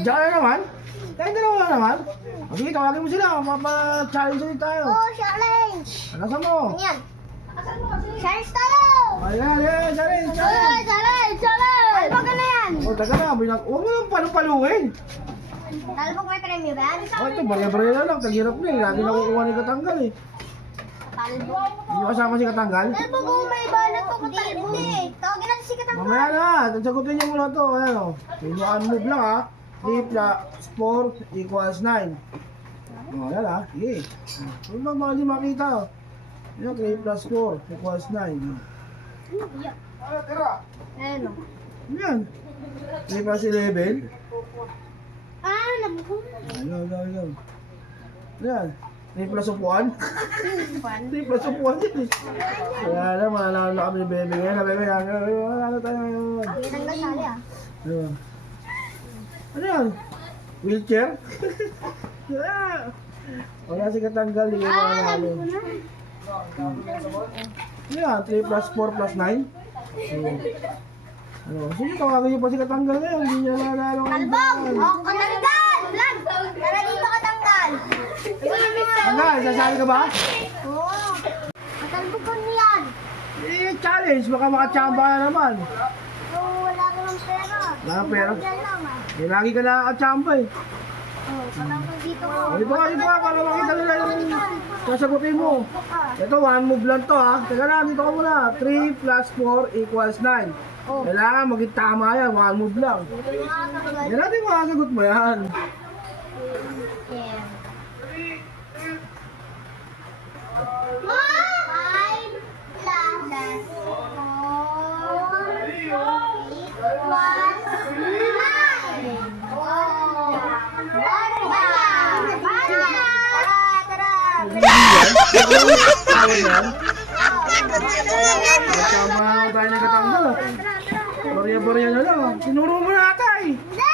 Diyan ka na naman? Tayo dalawa na naman? O sige, tawagin mo sila. Mapa-challenge ulit tayo. Oh, challenge! Alasan mo. Ano yan? Challenge tayo! Ayan, challenge, Oh, challenge. challenge! Talbog ka na yan! O, taga na. Huwag mo nang palupaluin. Talbog may premium ba yan? O, ito, barya-barya na lang. Taghirap na eh. Lagi nakukuha ni Katanggal eh. Talbog. Hindi kasama si Katanggal. Talbog kung may balat ko katalbog. Hindi. Tawagin natin si Katanggal. Mamaya na. Sagutin niyo muna to. Ayan o. Pinuan move lang ha. 3 plus 4 equals 9. O, ayan ha. Sige. Huwag lang mga hindi makita o. Ayan, 3 plus 4 equals 9. Ayun o. Ayan. 3 plus 11. Ah, nabuko. Ayan. Ayan. 3 plus 1. 3 plus 1 yun eh. Kaya na, malalaman na kami ni Bebe ngayon. Na Bebe, ano tayo ngayon? Tinanggal sali ah. Ayan. Ano yan? Wheelchair? Wala si Katanggal, hindi ko namin. Ano yan? 3 plus 4 plus 9? Ano? Sige, tawagin niyo pa si Katanggal ngayon. Hindi niya nalalo ang Talbog! Oh, Katanggal! Vlog! Tara dito Katanggal! Katanggal, sasabi ka ba? Oo. Katalbog ko niyan. Eh, challenge. Baka makachamba ka naman. Oo, wala ko ng pera. Wala kang pera? Yan lang ah. Eh, lagi ka nakakachamba eh. Oo, katanggal dito ko. O, dito ka, para makita nila yung sasagutin mo. Ito, one move lang to ha. Teka na, dito ka muna. 3 plus 4 equals 9. Oh. Kailangan maging tama yan, one move lang. Yan natin makasagot mo yan. Yeah. Five plus 4 equals 9. Oh. Tara! Tawag yan. Magkama tayo ng Katanggal ah. Barya-barya na lang ah. Tinuro mo na ata eh. Hindi!